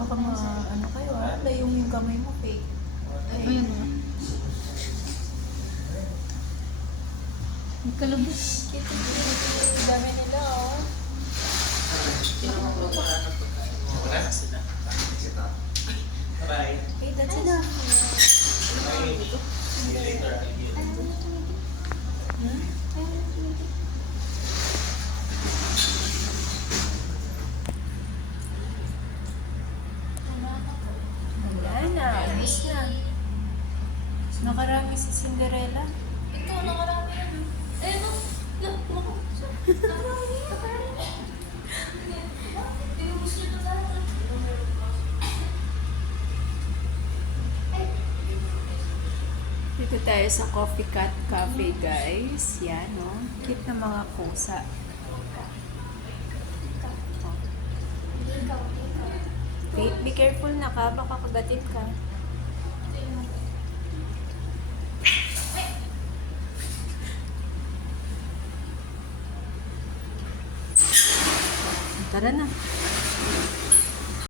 Baka ano kayo layong yung kamay mo fake. Ay. Ayun o. May kalabot. Kita dami nila Wala na sila. Bye. Hey, that's enough. See you later. Wala na, alis na. Nakarami si Cinderella. Ito, nakarami yan. Eh, no. Nakarami. Tinubos niyo ito lahat. Dito tayo sa Coffee Cat Cafe, guys. Yan, no? Cute na mga pusa. Wait, be careful na ka. Baka kagatin ka. Tara na.